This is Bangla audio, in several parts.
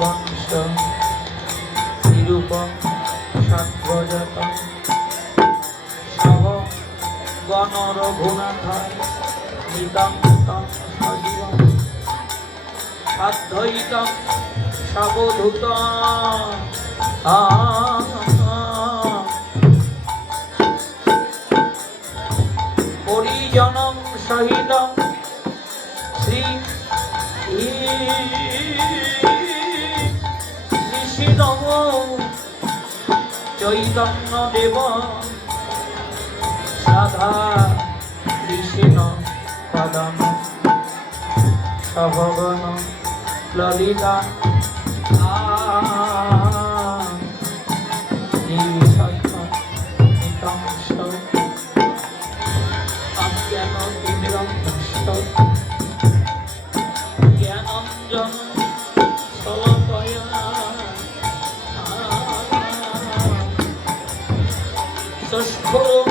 বংশ নিরূপম সাত্বজাতম সহ গণ রঘুনাথায় নিতম তম সজীবম অদ্বৈতম সবধূতম পরিজনম সহিতম শ্রী নিশিনম চৈতন্য দেব রাধা কৃষ্ণ পদম সভগণ ললিতা জ্ঞানঞ্জন সলপয়া সুষ্ঠুর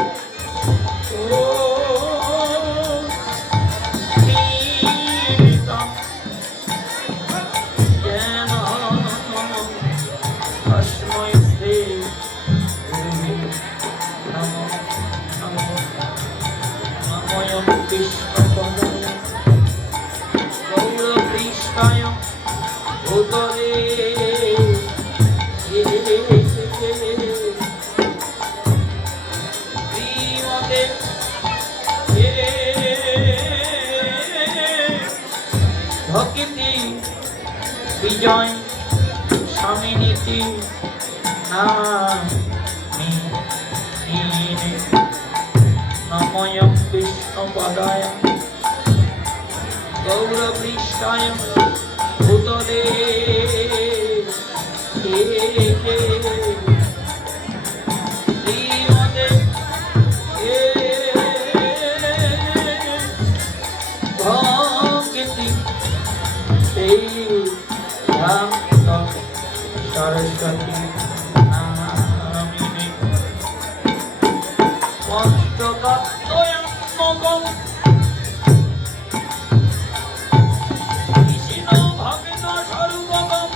ভক্তি বিজয় স্বামীনীতি নময়ং বিষ্ণুপদায় গৌরপৃষ্ঠায় ভূতলে শ্রীমতে ভক্তি সরস্বতী নামিনী পঞ্চতত্ত্বয়াত্মকং কৃষ্ণ ভক্ত স্বরূপকং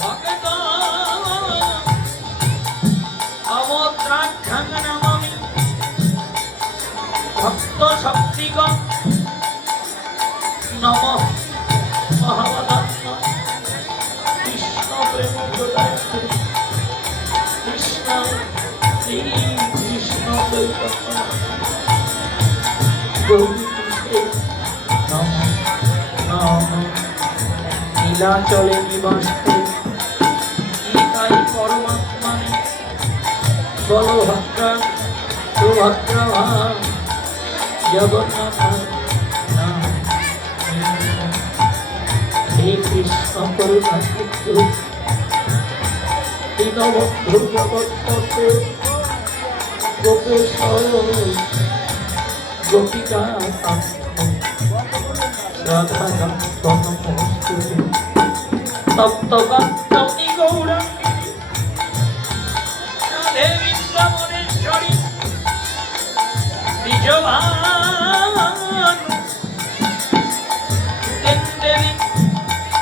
ভক্ত অমোত্রাখ্যাং নমামি ভক্ত শক্তিকং নমঃ মহাবদান্ন কৃষ্ণ প্রেম প্রদায়তে কৃষ্ণ শ্রী কৃষ্ণ নমঃ নমঃ নীলাচলে নিবাসে গীতাই পরমাত্মানে বলভদ্রা সুভদ্রা জগন্নাথ কৃষ্ণ করুণা সিন্ধু দীনবন্ধু জগৎপতে গোপেশ্বর গোপিকা রাধাকান্ত নমস্তুতে তপ্তকান্তী গৌরাঙ্গী রাধে বৃন্দাবনেশ্বরী দ্বিজভানু দেবী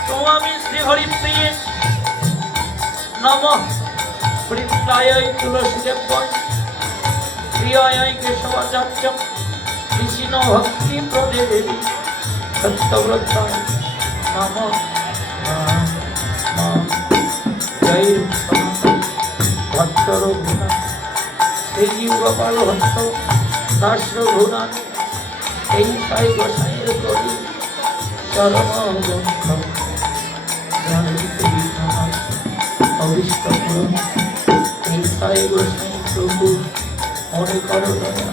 তোমামি শ্রী হরিপ্রিয়ে নমঃ বৃন্দায় তুলসীদেবায় প্রিয়ায় কেশবাচার্যং কৃষ্ণ ভক্তি প্রদে দেবী সত্যব্রতায় নমঃ জয় ভট্ট রঘুনাথ শ্রীজীব গোপাল ভট্ট দাস রঘুনাথ এই সাই গোসাইয়ের করি চরণ গ্রন্থ অভিষ্ট পূরণ এই সাই গোসাই প্রভু মনে করো দয়া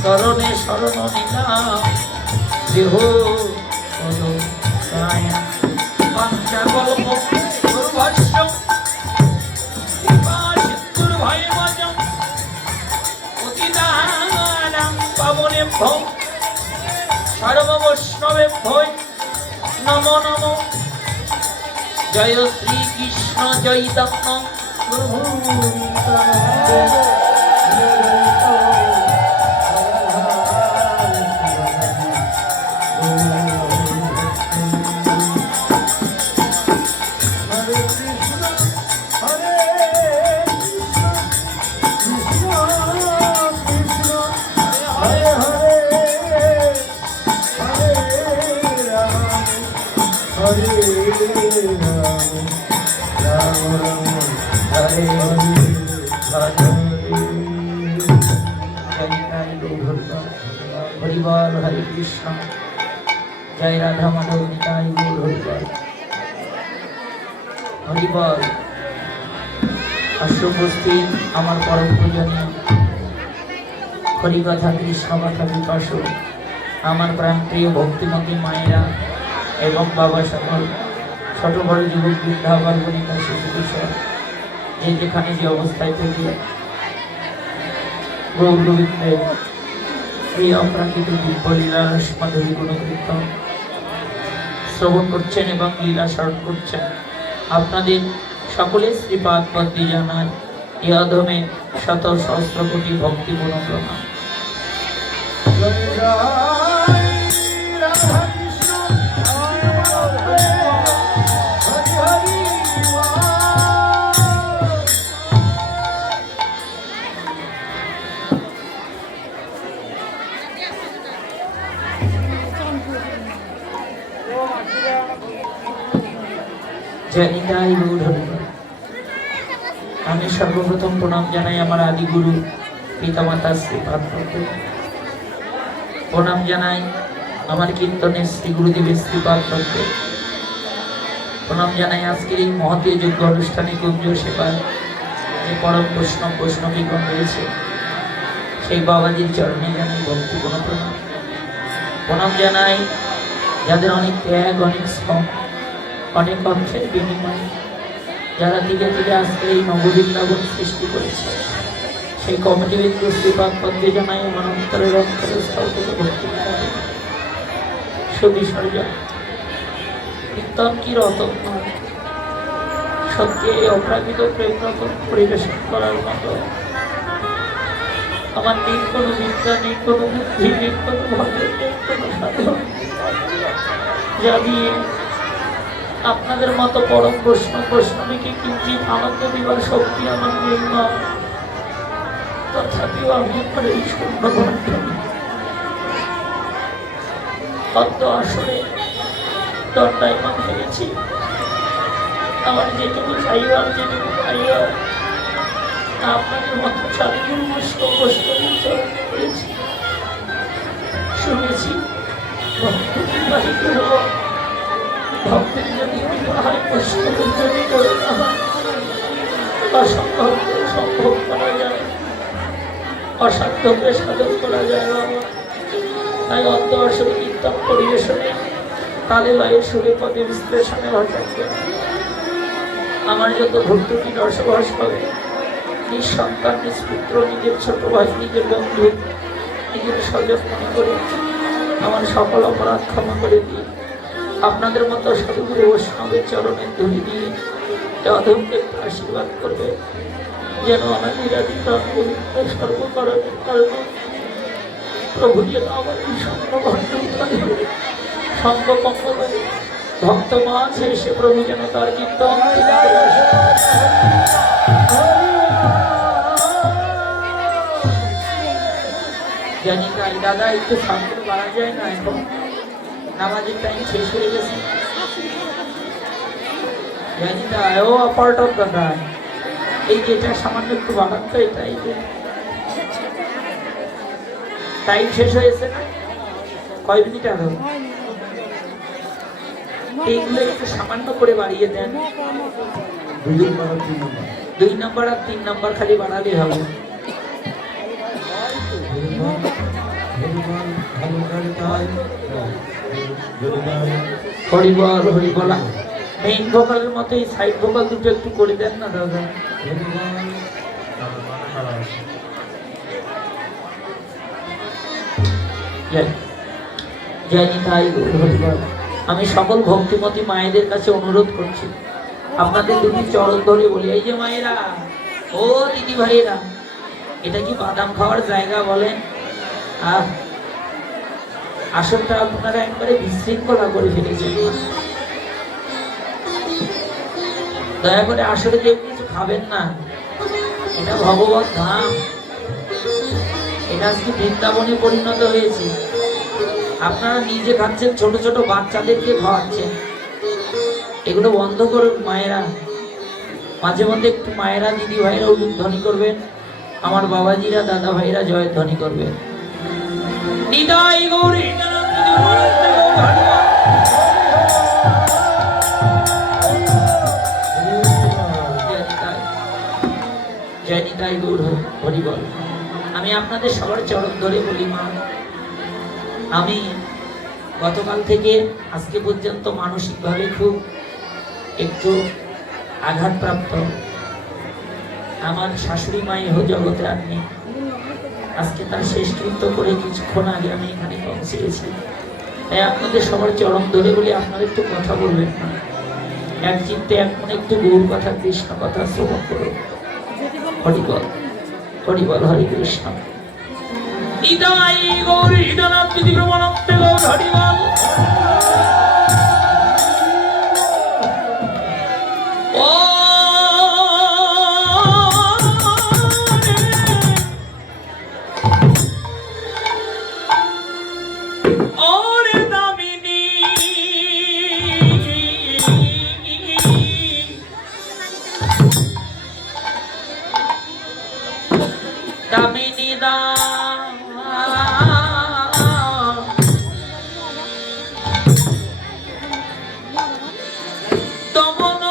চরণে শরণ নিলাম দেহ পাঞ্চাকল্প দুর্ভাষ্য কৃপা সিন্ধুর ভয় মজম অতিদানাং পাবনেভ্যো সর্ববৈষ্ণবেভ্যো নমো নমো জয় শ্রীকৃষ্ণ চৈতন্য প্রভু হরিবল হরে কৃষ্ণ জয় রাধা মাধব নিতাই গৌর হরিবল হরিবল। উপস্থিত আমার পরম পূজনীয় হরিকথা কৃষ্ণ কথা বিপাসু আমার প্রাণপ্রিয় ভক্তিমতী মায়েরা এবং বাবা সকল ছোট বড় যুবক বৃদ্ধা বালবনিকা শিশু কিশোর যে যেখানে যে অবস্থায় থেকে গৌর গোবিন্দের এই অপ্রাকৃত দিব্য লীলা রসমাধুরী গুণকীর্তন শ্রবণ করছেন এবং লীলা স্মরণ করছেন, আপনাদের সকলের শ্রীপাদ পদ্মে জানায় এ অধমে শত সহস্র কোটি ভক্তি গুণ প্রণাম। আমি সর্বপ্রথম প্রণাম জানাই আমার আদি গুরু পিতামাতা শ্রীপাদ পদ্মে, প্রণাম জানাই আমার কীর্তনের শ্রী গুরুদেবের শ্রীপাদ পদ্মে, প্রণাম জানাই আজকের এই মহতীয় যোগ্য অনুষ্ঠানে কুঞ্জ সেবার যে পরম বৈষ্ণবীগণ রয়েছে সেই বাবাজির চরণে জানাই ভক্তি গুণ প্রণাম। প্রণাম জানাই যাদের অনেক ত্যাগ, অনেক শ্রম, অনেক অর্থের বিনিময়ে যারা দিকে দিকে আজকে এই নববৃন্দাবন সৃষ্টি করেছে সেই কমিটিবৃন্দ শ্রীপাদ পদ্মে জানাই আমার অন্তরের স্থল থেকে ভক্তি সুবিসর্জন। কীর্তন কি রতন সত্যি এই অপ্রাকৃত প্রেম রতন পরিবেশন করার মতো আমার নেই কোনো বিদ্যা, নেই কোনো বুদ্ধি, নেই কোনো ভজন, নেই কোনো সাধন যা দিয়ে আপনাদের মতো পরম বৈষ্ণবীকে কিঞ্চিত আনন্দ দিবার শক্তি আমার নেই না। তথাপিও আমি আমার এই শূন্য অদ্য আসলে দণ্ডায়মান হয়েছি। আমার যেটুকু চাইবার, যেটুকু পাইবার আপনাদের মতো চারিগুলো বৈষ্ণবী চরণ করেছি, শুনেছি ভক্ত হল ভক্তের যদি হয় বৈষ্ণবের যদি করে না হয় অসম্ভবকে সম্ভব করা যায়, অসাধ্যকে সাধন করা যায় বাবা। তাই অন্ত আসলে কীর্তন পরিবেশনে তালে লয়ে সুরে পদে বিশ্লেষণে ভাষাকে আমার যত ভক্তি রসবাস পাবে নিজ সন্তান, নিজ পুত্র, নিজের ছোট ভাই, নিজের বন্ধু, নিজের স্বজন মনে করে আমার সকল অপরাধ ক্ষমা করে দিয়ে আপনাদের মতো সাধুগুরু বৈষ্ণবের চরণের ধুলি দিয়ে অধমকে আশীর্বাদ করবে যেন আমার নিরাধিকার পবিত্র সর্বকরণের কারণে প্রভু যেন আমার এই স্বপ্নভণ্ড সঙ্গপঙ্গ করে ভক্ত মাঝে এসে প্রভু যেন তার কীর্তন জানি তাই। দাদা একটু শান্ত করা যায় না, এখন নামাজের টাইম শেষ হয়ে গেছে। জানি তাই ও পার্ট অফ দাদা এই যেটা সামান্য একটু বাড়ান তো এটাই টাইম শেষ হয়েছে না, কয় মিনিট আরো এইগুলো একটু সামান্য করে বাড়িয়ে দেন। 2 নম্বর আর 3 নম্বর খালি বাড়ালে হবে। হরিবল হরিবলা মেইন ভোকালের মতো এই সাইড ভোকাল দুটো একটু করে দেন না দাদা। আমি সকল ভক্তিমতী মায়েদের কাছে অনুরোধ করছি, আপনাদের দুটি চরণ ধরে বলি, এই যে মায়েরা, ও দিদি ভাইয়েরা, এটা কি বাদাম খাওয়ার জায়গা বলেন? আসনটা আপনারা একবারে বিশৃঙ্খলা করে ফেলেছেন। দয়া করে আসলে কেউ কিছু খাবেন না, এটা ভগবত ধাম, এটা আজকে বৃন্দাবনে পরিণত হয়েছে। আপনারা নিজে খাচ্ছেন, ছোট ছোট বাচ্চাদেরকে খাওয়াচ্ছেন, এগুলো বন্ধ করুন মায়েরা। মাঝে মধ্যে একটু মায়েরা দিদি ভাইরা উলুধ্বনি করবেন, আমার বাবাজিরা দাদা ভাইরা জয়ধ্বনি করবেন। নিতাই গৌরী জয় নিতাই গৌর হরি বল। আমি আপনাদের সবার চরণ ধরে বলি, মা আমি গতকাল থেকে আজকে পর্যন্ত মানসিকভাবে খুব একটু আঘাতপ্রাপ্ত। আমার শাশুড়ি মা এহ জগতে আর নেই। আজকে তার শেষকৃত্য করে কিছুক্ষণ আগে আমি এখানে পৌঁছেছি। তাই আপনাদের সবার চরণ ধরে বলি, আপনারা একটু কথা বলবেন না, এক চিত্তে এক মনে একটু গৌর কথা কৃষ্ণ কথা শ্রবণ করুন। হরি বল, হরি বল, হরি কৃষ্ণ। নিতাই গৌর হৃদয়নাথ বিধিক্রমানন্দে গৌর হরি বল। দামিনী দা দমন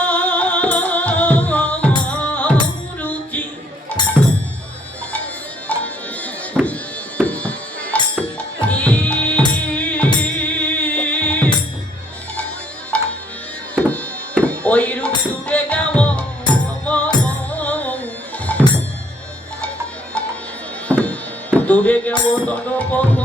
রুচি ওই রূপ দূরে গেল দূরে গেল তনপন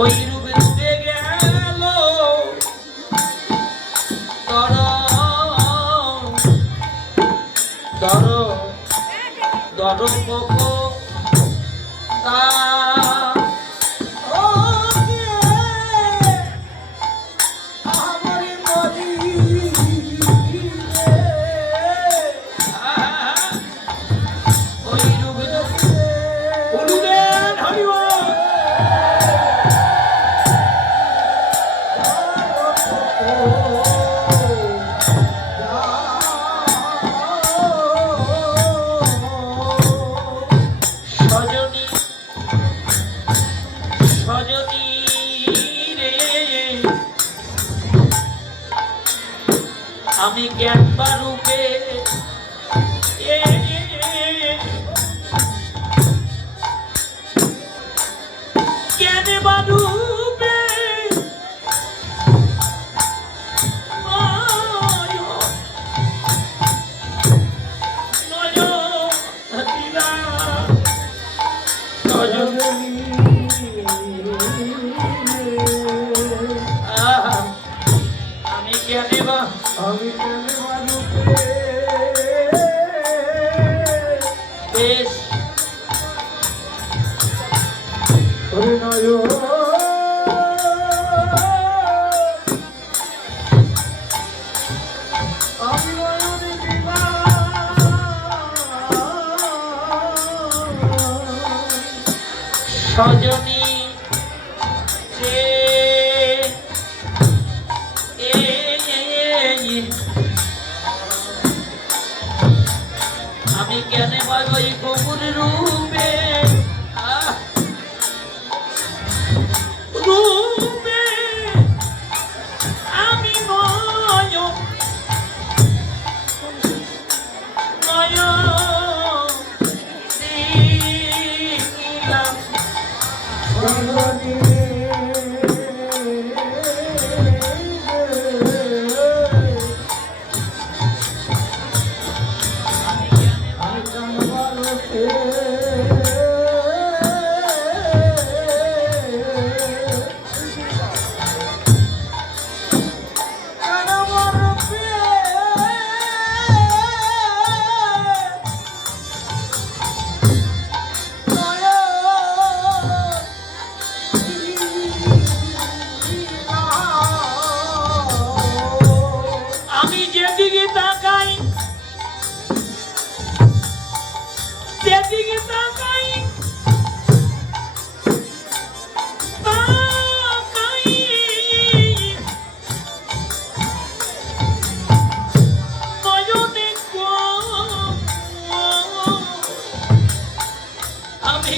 ওই রূপে উঠে গেল দর দর আমি জ্ঞান রূপে জ্ঞানে বারূপে সজনী রে আমি কেন ওই গৌর রূপে রূপে আমি নয় নয় দিলাম আমি যেদিকে তাকাই যেদিকে তাকাই তাকাই নয়নে গো আমি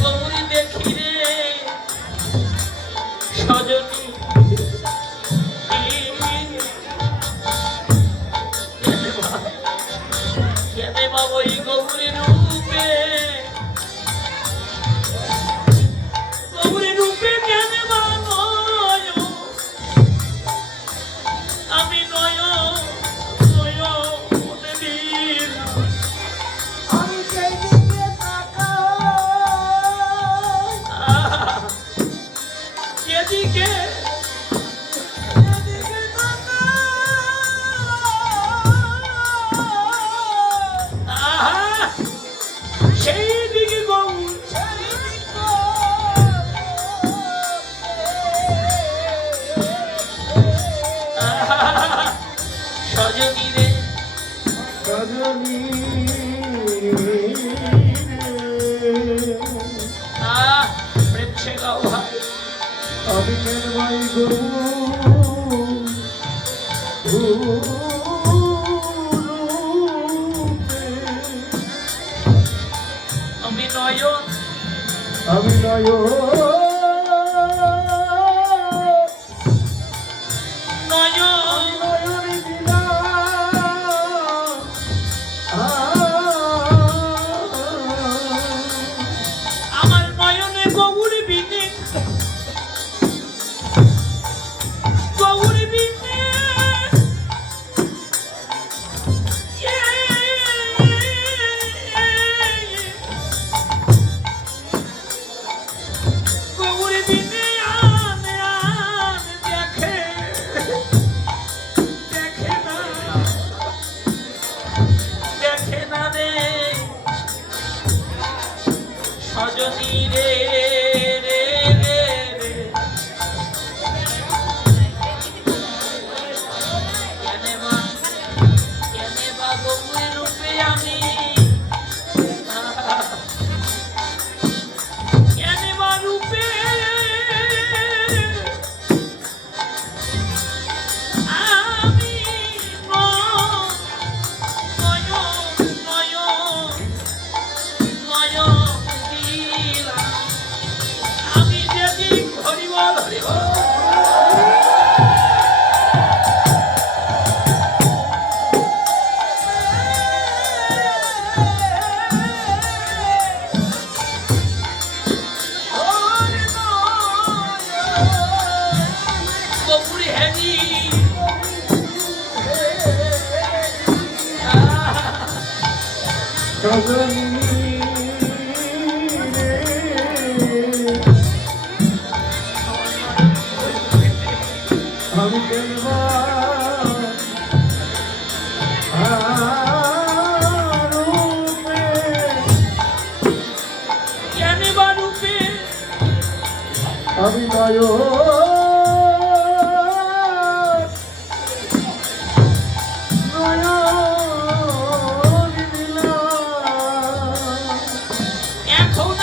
গৌরী দেখি রে সজনী ওই গৌরী রূপে গৌরী রূপে কেন নয় আমি নয় নয় দিন আমি যেদিকে তাকাই যেদিকে সেই দিকে গৌর সজনী রে প্রেম সে গাও ভাই আমি কেন ভাই আমি নয়ন আমি নয় নয়ন আমার নয়নে গৌরী বিনে গৌরী বিনে গৌরী বিনে আনে আনে দেখে দেখে না রে সজনী রে রে রে রে কেনে বা গৌরী রূপে আমি কেনে বা রূপে আমি নয় নয় নয় দিলাম আমি যেদিক হরিবল হরিবল গৌরী হেরি আমি কেন কেনে বা রূপে আমি নয় এখন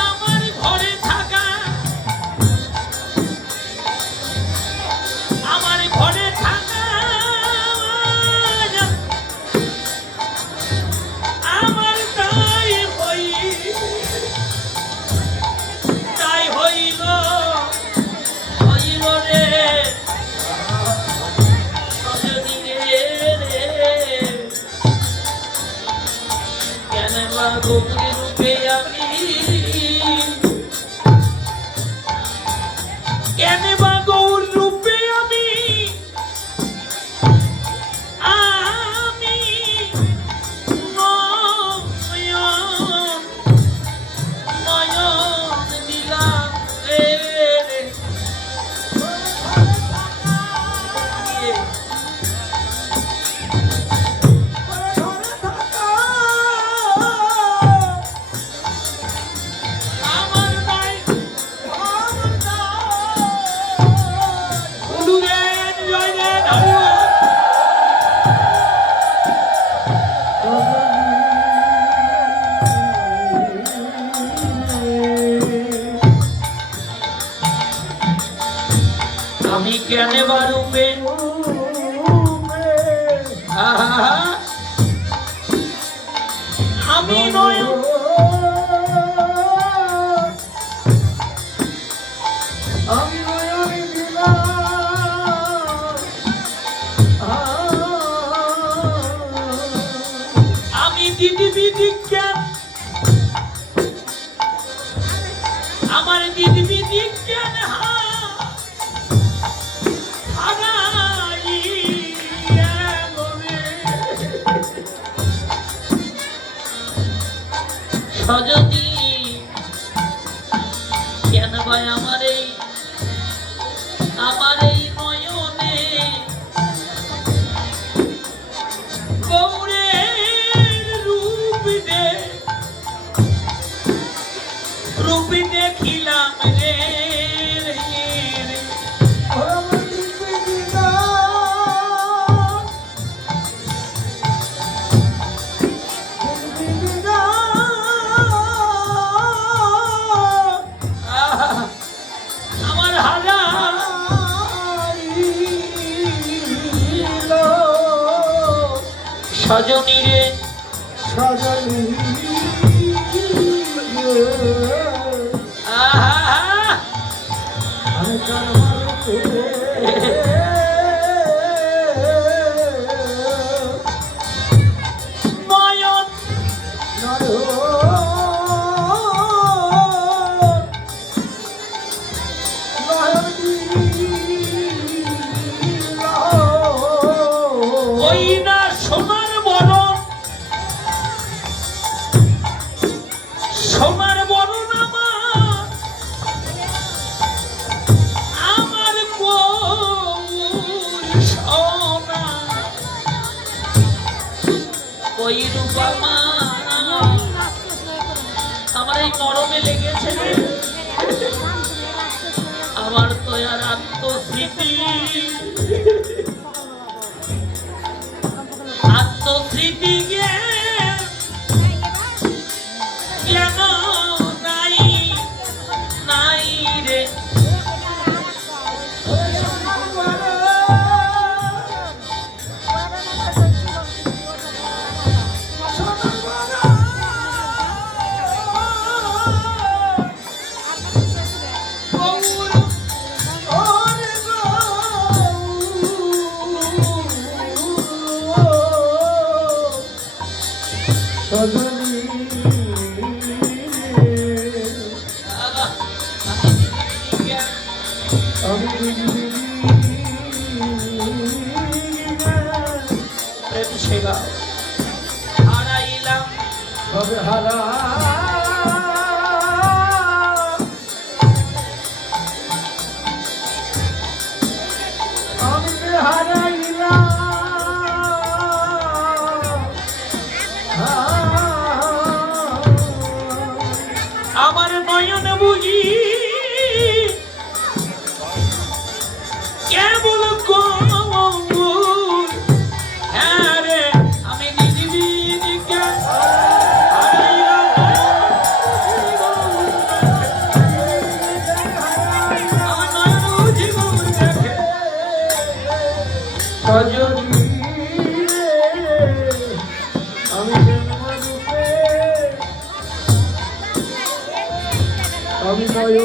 কেন বা গৌর রূপে আমি নয়ন নয়ন দিলাম রে আমার নাই উলুগেন জয়গেন আমি কেন বা রূপে আমি নয়ন আমি নয়ন দিলাম আমি দিদি বিজ্ঞান আমার দিদি বিজ্ঞান সজনী কেন ভাই আমার এই নয়নে গৌরের রূপ দেখিলাম রে আমার হারা সজনী রে সজনী আমি নয়ন ওই না সোনার বরণ আমার সোনা ওই রূপা মা আমার এই মরমে লেগেছে রে আমার তো আর আত্মস্মৃতি গে কেন নাই রে প্রেম সেবা হারাইলাম আমার নয়ন বুঝি কেবল গৌর হ্যাঁ রে আমি দিদিকে আমার নয়ন বুঝি গৌর দেখে সজনী আমি আমি নয়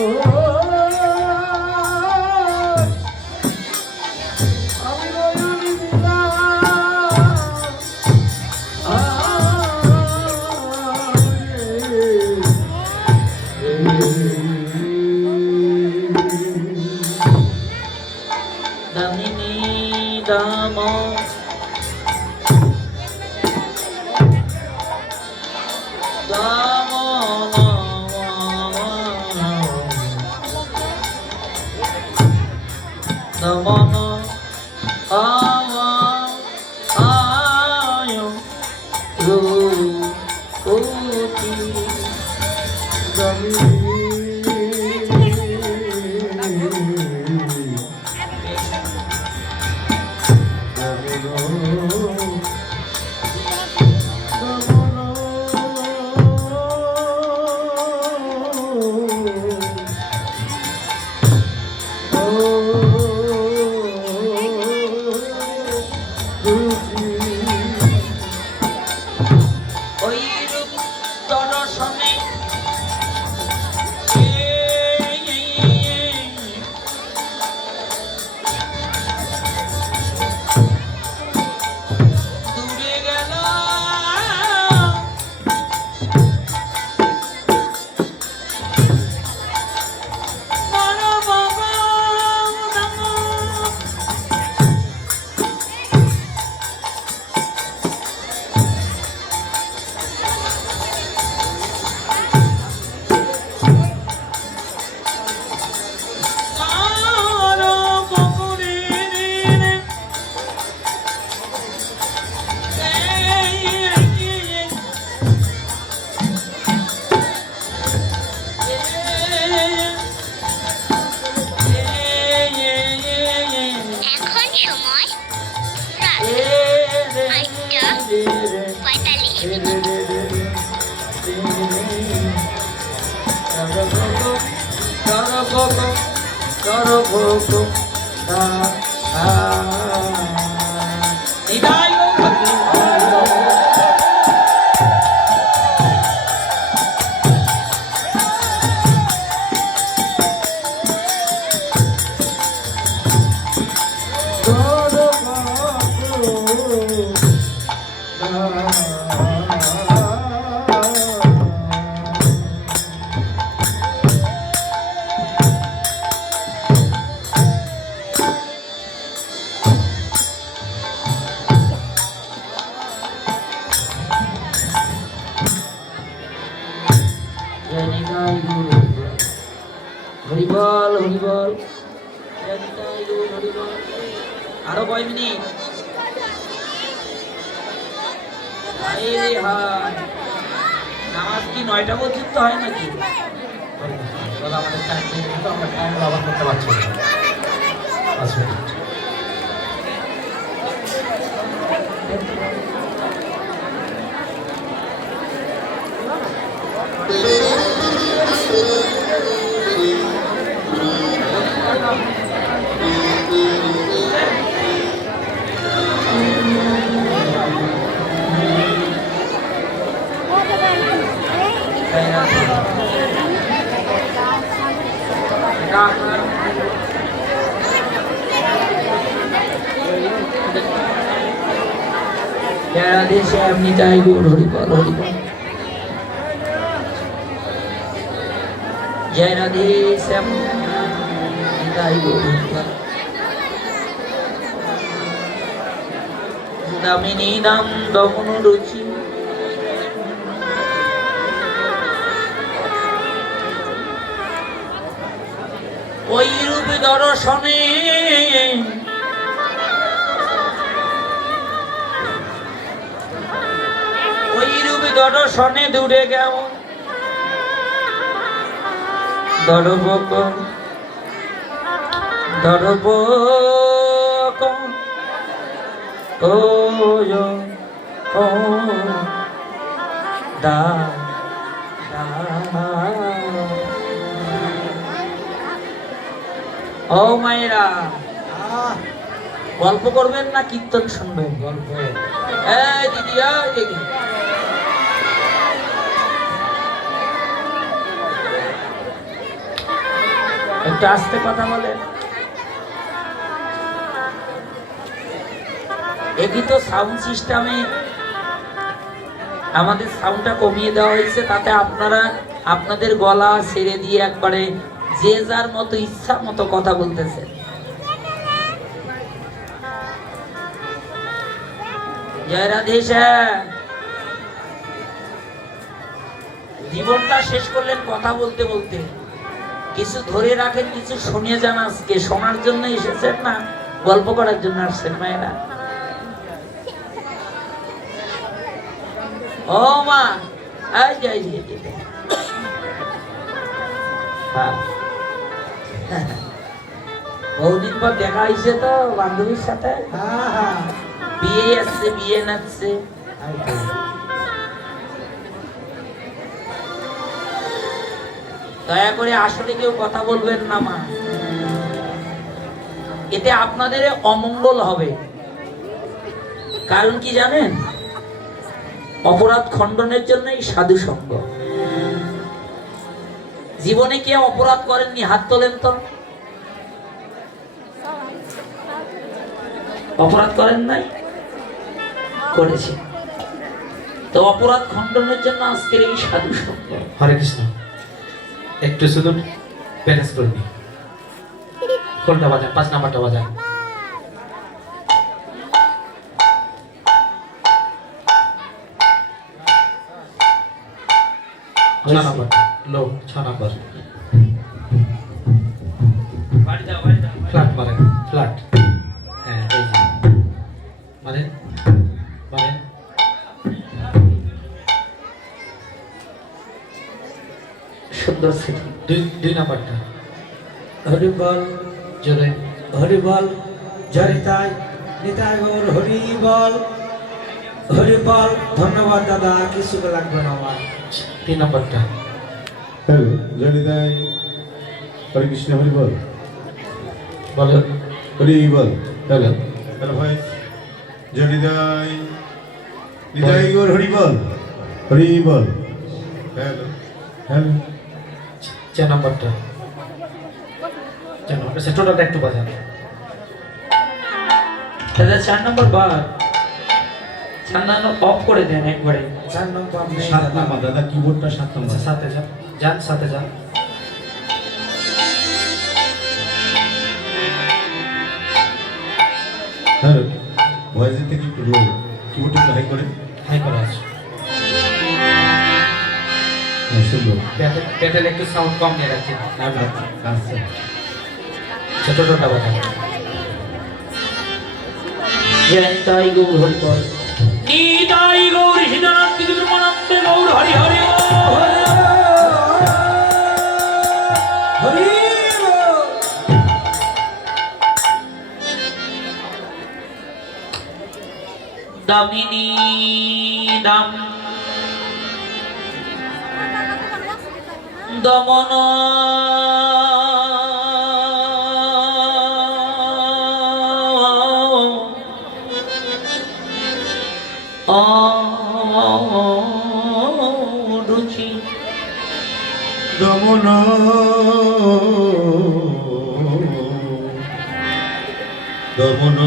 দামিনী দাম দাম দমন আয় রূপতি ওই রূপ দর্শনে দূরে গেল এখন সময় রাত 8:45 হরিবল হরিবল আরো কয় মিনিট নামাজ কি 9টা পর্যন্ত হয় নাকি? আমাদের টাইম আমরা টাইম ব্যবহার করতে পারছি না। আচ্ছা রাধে শ্যাম নিতাই গৌর হরিবল হরিবল জয় রাধে শ্যাম নিতাই গৌর হরিবল দামিনী দাম দমন রুচি ওই রূপে দর্শনে দর্শনে দূরে গেল দরবক ও ও দা ও মায়েরা গল্প করবেন না কীর্তন শুনবেন? গল্প। এই দিদি একটু আস্তে কথা বলেন। একই তো সাউন্ড সিস্টেমে আমাদের সাউন্ডটা কমিয়ে দেওয়া হয়েছে, তাতে আপনারা আপনাদের গলা ছেড়ে দিয়ে একবারে যে যার মতো ইচ্ছা মতো কথা বলতেছে। জয় রাধেশ্যাম। জীবনটা শেষ করলেন কথা বলতে বলতে। কিছু ধরে রাখেন, কিছু শুনে যান। আজকে শোনার জন্য এসেছেন না গল্প করার জন্য আসছেন মায়েরা? ও মা, এই যে, এই যে, হ্যাঁ, বহুদিন পর দেখা হয়েছে তো বান্ধবীর সাথে। হ্যাঁ হ্যাঁ বিয়ে আসছে, বিয়ে নাচছে। দয়া করে আসলে কেউ কথা বলবেন না মা, এতে আপনাদের অমঙ্গল হবে। কারণ কি জানেন? অপরাধ খণ্ডনের জন্য এই সাধু সঙ্গ। জীবনে কে অপরাধ করেননি? হাত তোলেন তো। অপরাধ করেন নাই? করেছি। তো অপরাধ খণ্ডনের জন্য আজকের এই সাধু সঙ্গ। হরে কৃষ্ণ। একটু শুধু ব্যালেন্স করে নি। কোনটা বাজান? 5 নাম্বারটা বাজান। ছ নাম্বার লো, 6 নাম্বার। ফ্ল্যাট মারেন, ফ্ল্যাট। হ্যাঁ, এই যে মানে মানে সুন্দর স্মৃতি। 2 নাম্বারটা হরি বল, জোরে। হরি বল, জয় নিতাই, নিতাই গৌর হরি বল, হরি বল। ধন্যবাদ দাদা, কিছু লাগবে না আমার। 3 নাম্বারটা হ্যালো জয়নিতাই, হরে কৃষ্ণ, হরি বল, বলো। হরি বল। হ্যালো হ্যালো ভাই, জয়নিতাই, নিতাই গৌর হরি বল, হরি বল। হ্যালো হ্যালো 4 নাম্বারটা। 4 নাম্বার সে টোটালটা একটু বাজান। দাদা 4 নম্বর বার 4 নম্বর অফ করে দেন একবারে। 4 নম্বর নেই 7 দাদা। নাম্বার দাদা, কিবোর্ডটা 7 নাম্বার। আচ্ছা, সাথে যান, যান সাথে যান। হ্যালো ভয়েসের থেকে একটু লো, কিবোর্ডটা একটু হাই করেন। হাই করে আছে। হ্যাঁ সুন্দর। প্যাটেল একটু সাউন্ড কম নিয়ে রাখছি। আচ্ছা ছোটটা বাজান। জয় তাই গৌর হরি বল। নিতাই গৌর হৃদয়ানন্দ গুরুমানন্দে গৌর হরি হরি হরি বল। দামিনী দাম দমন রুচি দমন দমন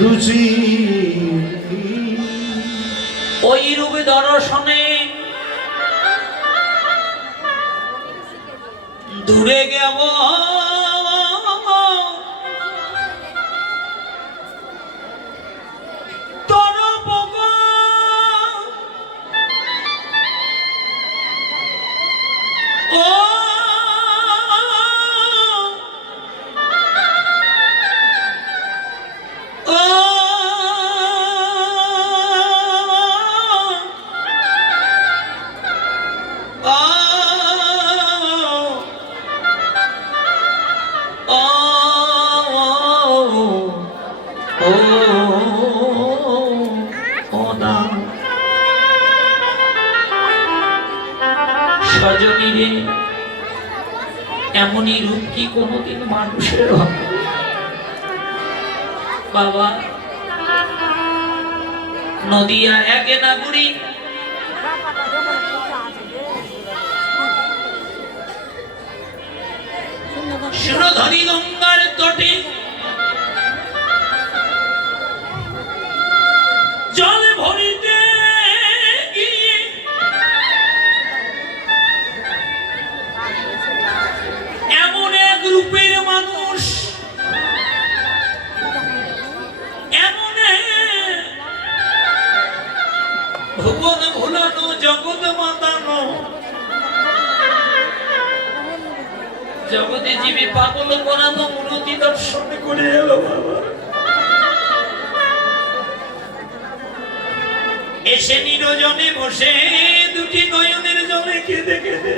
রুচি। ওই রূপে দর্শনে দূরে গেব তোর বগ ও সজনী রে, এমনই রূপ কি কোনোদিন মানুষের হবে? বাবা নদিয়া একে নাগরী সুরধরি গঙ্গার তটে জলে ভরিতে গিয়ে জগৎ মাতানো জগতে জীবী পাগল করানো মূর্তি দর্শন করে এলো বাবা। এসে নিরজনে বসে দুটি নয়নের জলে কেঁদে কেঁদে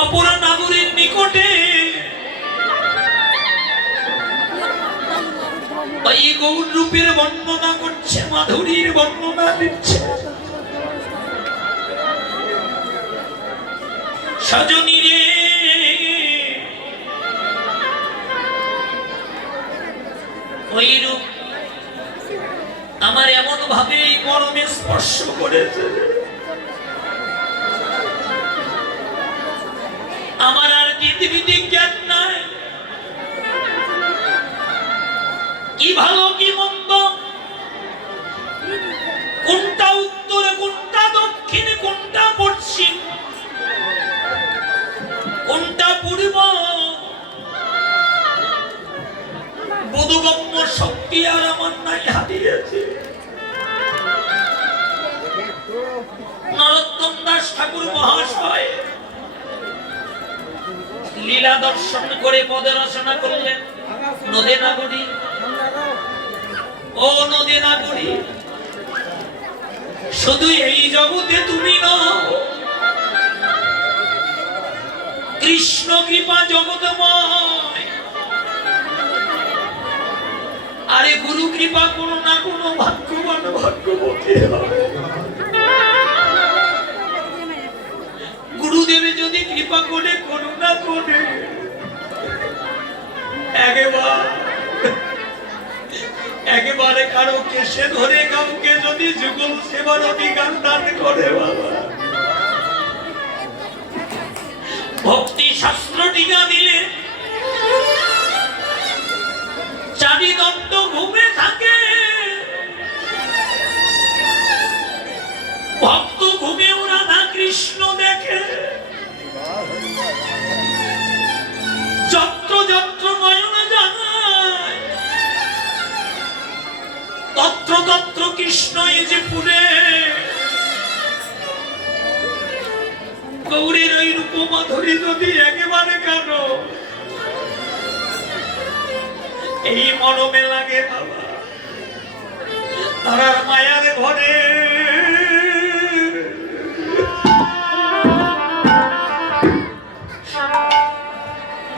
অপরা নাগরীর নিকটে এই গৌর রূপের বর্ণনা করছে, মাধুরীর বর্ণনা দিচ্ছে। সজনী রে ওই রূপ আমার এমন ভাবে মরমে স্পর্শ করেছে, আমার আর পৃথিবীতে জ্ঞান নাই কি ভালো কি মন্দ, কোনটা উত্তরে কোনটা দক্ষিণে কোনটা পশ্চিম কোনটা পূর্ব, বোধগম্য শক্তি আর আমার নাই, হারিয়েছে। নরোত্তম দাস ঠাকুর মহাশয় লীলা দর্শন করে পদে রচনা করলেন। নদে নাগরী ও নদে নাগরী, শুধু এই জগতে তুমি নও, কৃষ্ণ কৃপা জগৎময়, আরে গুরু কৃপা কোনো না কোনো ভাগ্যবান ভাগ্যবতী হবে। গুরুদেবে যদি কৃপা করে করুণা করে একেবারে কারো কেশে ধরে কাউকে যদি যুগল সেবার অধিকার দান করে বাবা, ভক্তি শাস্ত্র টিকা দিলে চারি দণ্ড ঘুমে থাকে, ভক্ত ঘুমেও রাধা কৃষ্ণ দেখে, যত্র যত্র নয়ন যায় তত্র তত্র কৃষ্ণ এই যে পুরে গৌরীর ওই রূপ মাধুরী যদি একেবারে কারো এই মরমে লাগে বাবা, তারার মায়ার ঘরে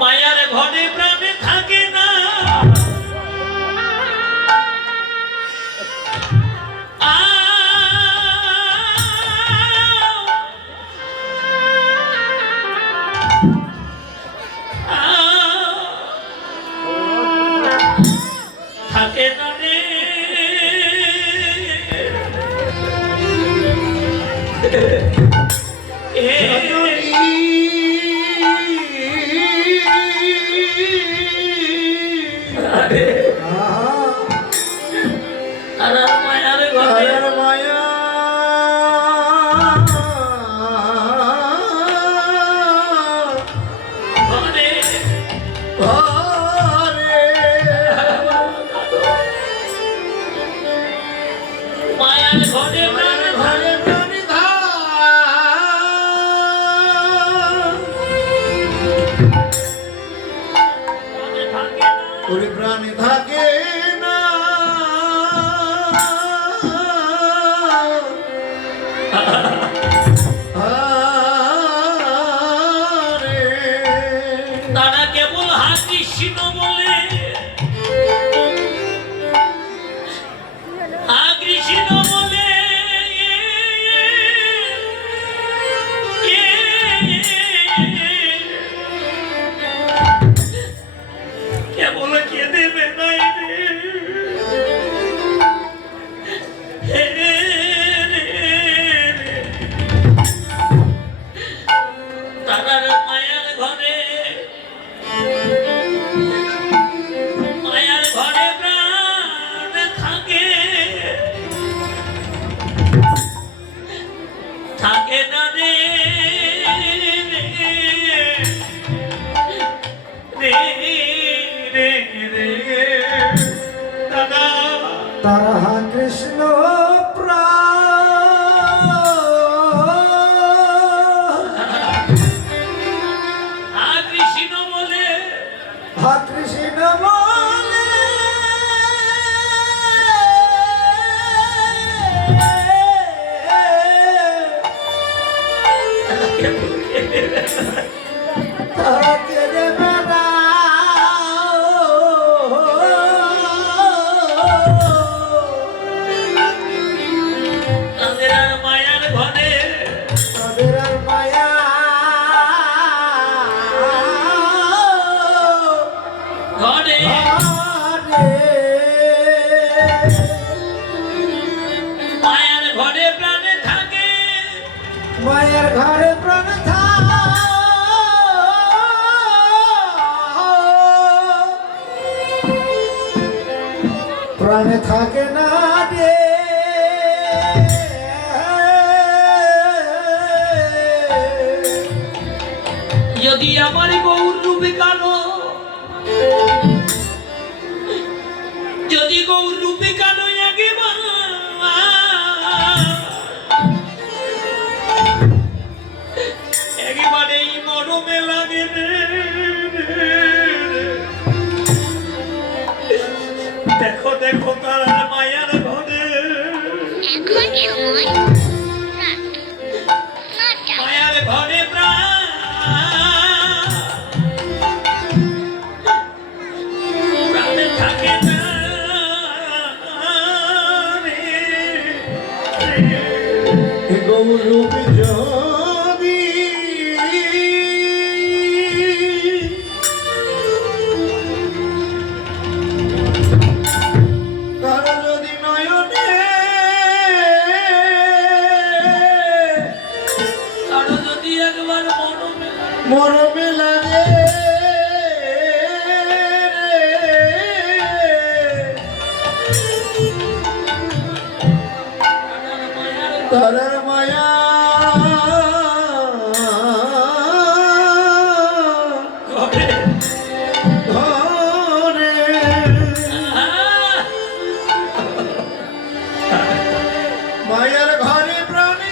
মায়ার ঘরে প্রাণে থাকে না, থাকে না রে। মায়ার ঘরে মায়া ঘরে মায়ার ঘরে প্রাণ ঘরে ওরে প্রাণী থাকে না, তারা কেবল হা কৃষ্ণ বলে, হা কৃষ্ণ বলে তারা কৃষ্ণ প্রাণ কৃষ্ণ বলে হা কৃষ্ণ বলে তাকে দেবে না তাদের আর মায়ার ঘরে তাদের আর মায়া ঘরে মায়ার ঘরে প্রাণে থাকে মায়ের ঘরে প্রাণ প্রাণে থাকে না রে যদি আমার গৌর রূপে কালো যদি গৌর রূপে কালো একেবারেই মরমে লাগে দেখো দেখো তার মায়ার ঘরে এখন সময় রাত 9টা। মায়ার ঘরে প্রাণ প্রাণে থাকে না গৌরূপে যদি তার যদি নয়নে কারো যদি একবার মরমে লাগে তারার মায়া ঘরে ঘরে মায়ের ঘরে প্রাণী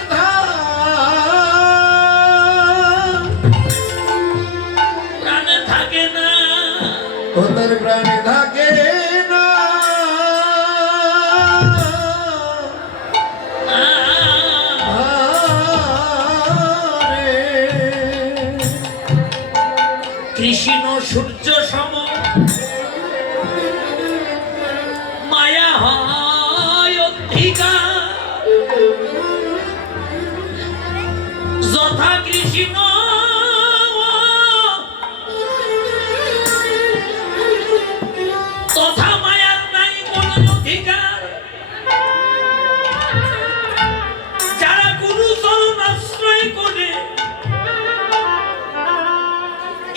প্রাণে থাকে না ওদের প্রাণী থাকে না কৃষ্ণ সূর্য সম মায়া হয় অধিকার যথা কৃষ্ণ তথা মায়ার নাই কোন অধিকার যারা গুরু চরণ আশ্রয় করে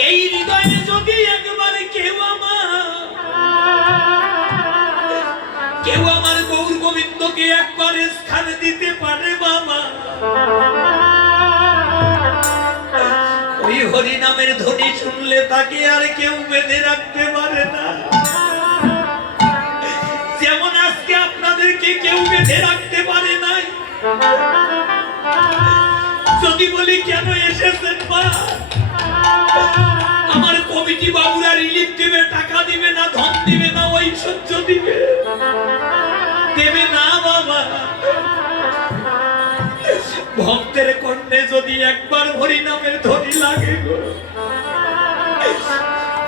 এই হৃদয়ে যদি একবারে কেউ আমার গৌর গোবিন্দকে একবারে স্থান দিতে পারে বাবা ওই হরি নামের ধ্বনি শুনলে তাকে আর কেউ বেঁধে রাখতে পারে না যেমন আজকে আপনাদেরকে কেউ বেঁধে রাখতে পারে নাই যদি বলি কেন এসেছেন মা আমার কমিটি বাবুরা রিলিফ দিবে টাকা দিবে না ধন দিবে না ঐশ্বর্য দিবে দেবে না বাবা ভক্তের কর্ণে যদি একবার হরি নামের ধ্বনি লাগে গো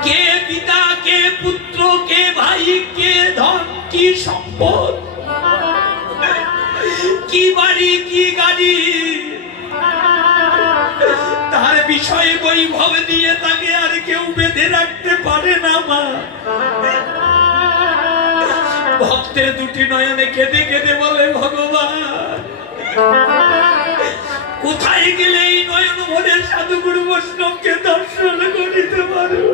কে পিতা কে পুত্র কে ভাই কে ধন কি সম্পদ কি বাড়ি কি গাড়ি তার বিষয়ে বৈভব দিয়ে তাকে আর কেউ বেঁধে রাখতে পারে না মা ভক্তের দুটি নয়নে কেঁদে কেঁদে বলে ভগবান কোথায় গেলে এই নয়ন ভরে সাধুগুরু বৈষ্ণবকে দর্শন করিতে পারো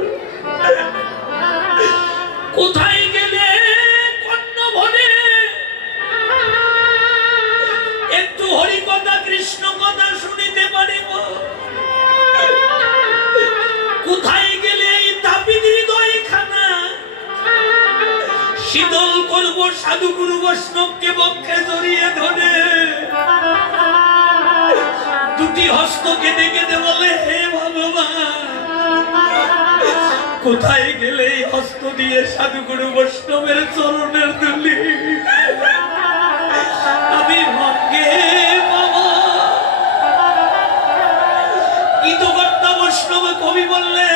কোথায় গেলে কর্ণ ভরে একটু হরি কথা কৃষ্ণ কথা শুনিতে পারিব কোথায় গেলে এই তাপিত হৃদয় খানা শীতল করব সাধু গুরু বৈষ্ণবকে বক্ষে জড়িয়ে ধরে দুটি হস্ত কেঁদে কেঁদে বলে, হে ভগবান, কোথায় গেলে এই হস্ত দিয়ে সাধু গুরু বৈষ্ণবের চরণের ধুলি আমি ভঙ্গে পাবো। কৃতকর্তা বৈষ্ণব কবি বললে,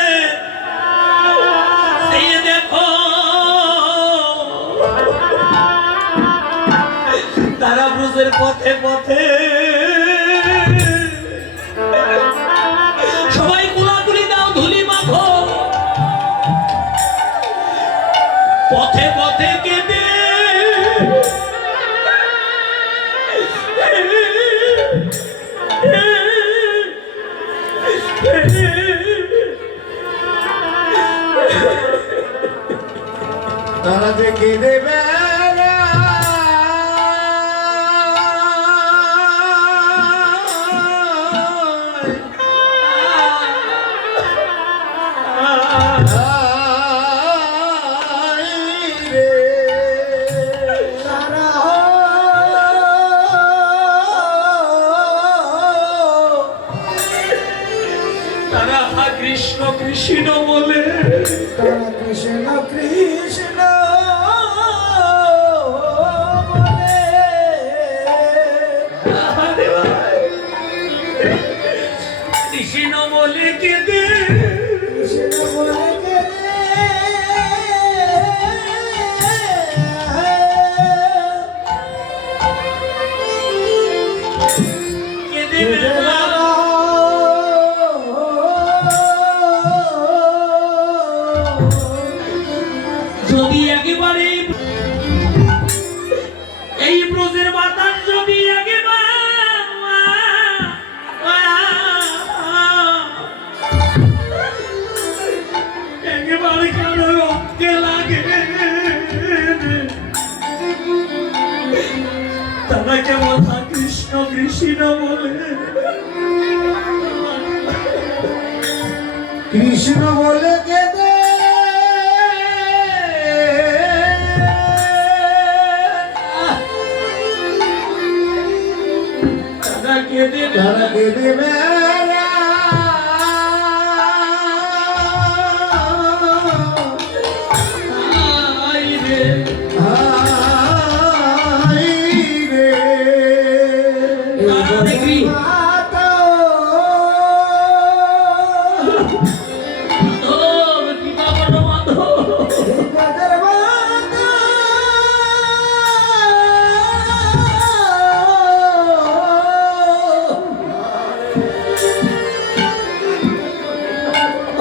সেই দেখো তারা ব্রজের পথে পথে সবাই কুলাকুলি দাও, ধুলি মাখো, পথে পথে কেঁদে তারা যে কেঁদে তারা কৃষ্ণ কৃষ্ণ বলে, তারা কৃষ্ণ কৃষ্ণ বলে। আরে ভাই, কৃষ্ণ বলে কেঁদে কৃষ্ণ বলে গেলে কেঁদে বেলা যদি একেবারে এই ব্রজের বাতাস যদি একেবারে কারো রক্তে লাগে, তারা কেমন কৃষ্ণ কৃষ্ণ বলে, কৃষ্ণ বলে কেঁদে তারা কেঁদে তারা কেঁদে বেড়া আই রে, হাই রে তারা দেখি মাতা মাতার মাতা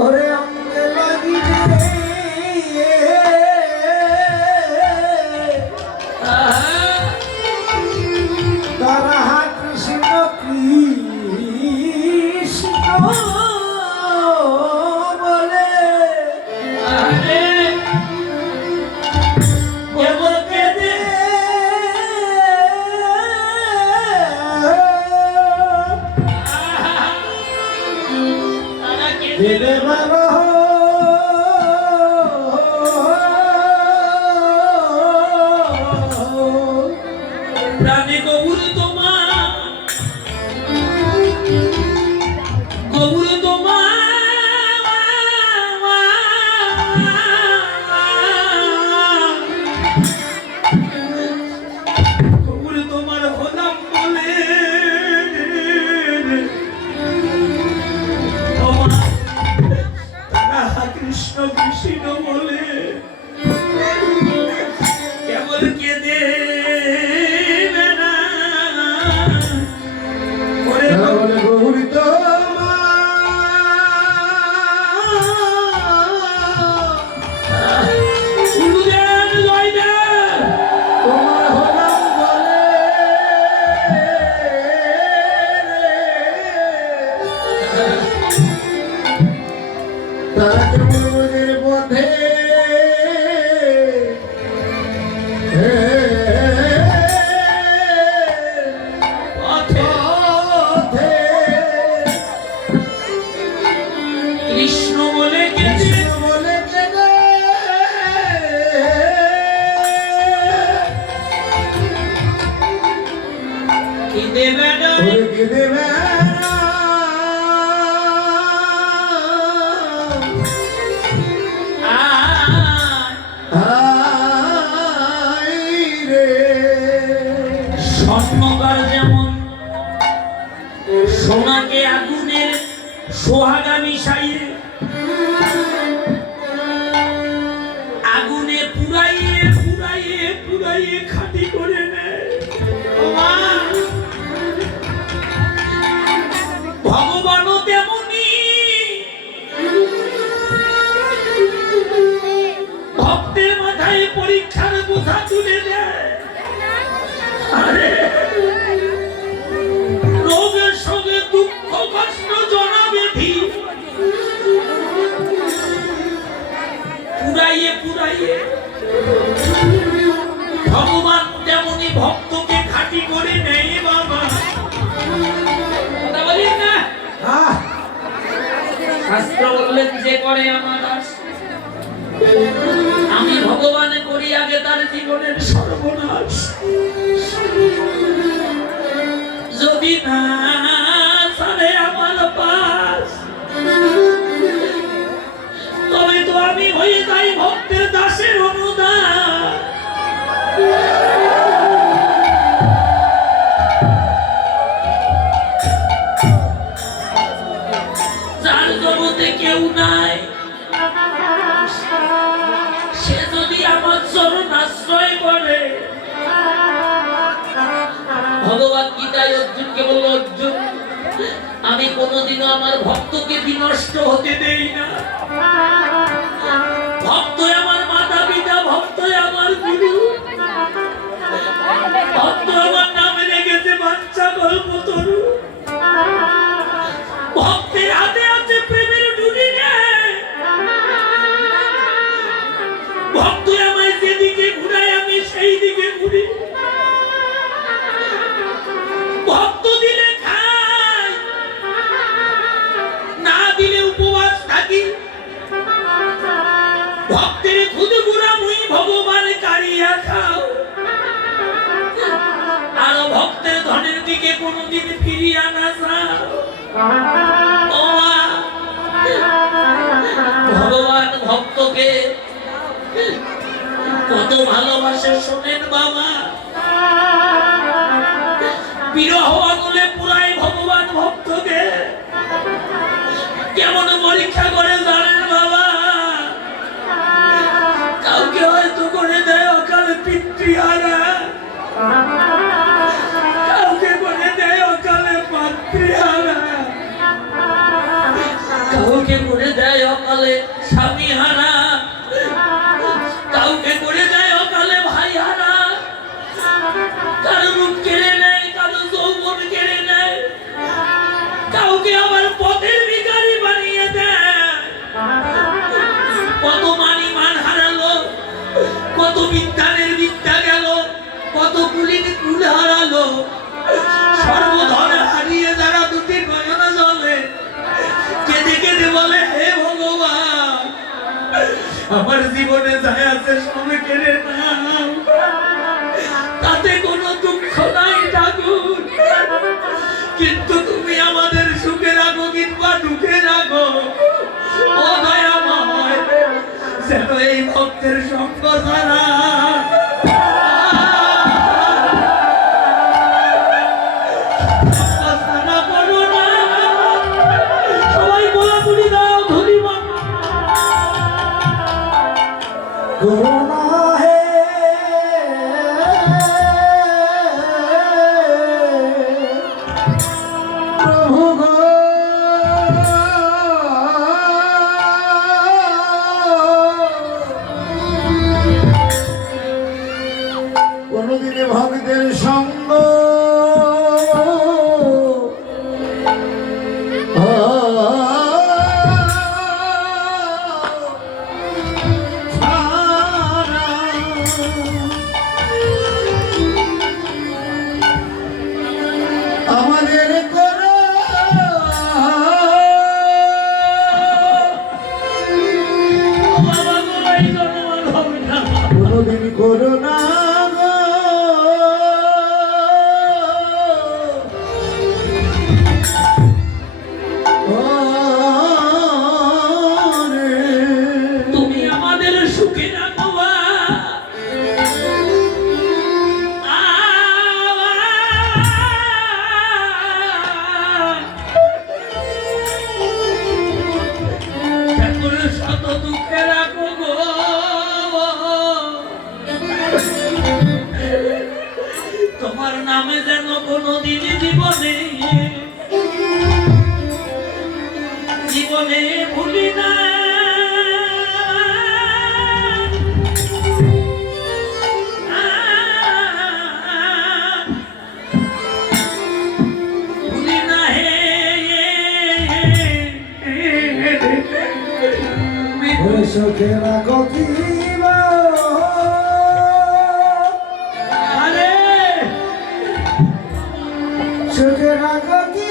ওরে অঙ্গে লাগি রে তারা কৃষ্ণ কৃষ্ণ বলে। দিলে ভালো প্রাণে গৌর তোমার, গৌর তোমার, গৌর তোমার হলাম বলে তারা কৃষ্ণ কৃষ্ণ বলে কেবল কেঁদে বেড়ায়। কি দেবে না ওরে কে দেবে না আয় রে স্বর্ণকার যেমন সোনাকে আগুনের সোহাগা মিশাইয়ে আগুনে পুরাইয়ে পুরাইয়ে পুরাইয়ে খাঁটি করে নেয় ভগবানও তেমনি ভক্তের মাথায় পরীক্ষার বোঝা তুলে দেয় আরে রোগের সঙ্গে দুঃখ কষ্ট জনাবেধি পুরাইয়ে পুরাইয়ে ভগবান তেমনি ভক্তকে খাঁটি করে নেয় বাবা কথা বলিস না আহ শাস্ত্র বললেন যে করে আমার দাস আমি ভগবানে করি আগে তার জীবনের সর্বনাশ যদি না সারে আমার পাশ তবে তো আমি হয়ে যাই ভক্তের দাসের অনুদান যার জগতে কেউ নাই সে যদি আমার চরণ আশ্রয় করে ভগবান গীতায় অর্জুনকে বলল অর্জুন আমি কোনোদিনও আমার ভক্তকে বিনষ্ট হতে দেই না ভক্ত আমার মাতা পিতা ভক্ত আমার গুরু ভক্ত আমার নামে রেখেছে বাচ্চা কল্পতরু ভক্তের হাতে আছে প্রেমের ডুরি ভক্ত আমায় যেদিকে ঘুরায় আমি সেই দিকে ঘুরি ভক্ত দিলে খাই না দিলে উপবাস থাকি ভক্তের খুদ গুড়া মুই ভগবান কারিয়া খাও আর ভক্তের ধনের দিকে কোনোদিন ফিরিয়া না যাও ভগবান ভক্তকে কত ভালোবাসে শোনেন বাবা বিরহ আগুনে পুরাই ভগবান ভক্তকে কেমন পরীক্ষা করে জানেন বাবা কাউকে হয়তো করে দেয় অকালে পিতৃহারা কাউকে করে দেয় অকালে মাতৃহারা কাউকে করে দেয় অকালে স্বামী হারা কাউকে করে দেয় অকালে ভাই হারা কারো রূপ কেড়ে নেয় কারো যৌবন কেড়ে নেয় কাউকে আবার পথের ভিখারি বানিয়ে দেয় কত মানি মান হারালো কত বিজ্ঞানের বিদ্যা গেল কত কুলিন কুল হারালো সর্বধন হারিয়ে যারা দুটি নয়ন জলে কেঁদে কেঁদে বলে হে ভগবান আমার জীবনে যাই আছে সব কেড়ে নাও তাতে কোনো দুঃখ নাই ঠাকুর কিন্তু তুমি আমাদের সুখে রাখো কিংবা দুঃখে রাখো ও দয়াময় যেন এই ভক্তের সঙ্গ ছাড়া সবাই বলাবলি দাও ধন্যবাদ করুণা হে প্রভু গো কোনদিনে ভক্তের সঙ্গ আমাদের করো বাবা গো এই জন্য হবে না কোনদিন করো না গো তোমার নামে যেন কোনোদিন জীবনে জীবনে ভুলি না ভুলি না হে ওরে সুখেরা গতি আরে সুখেরা গতি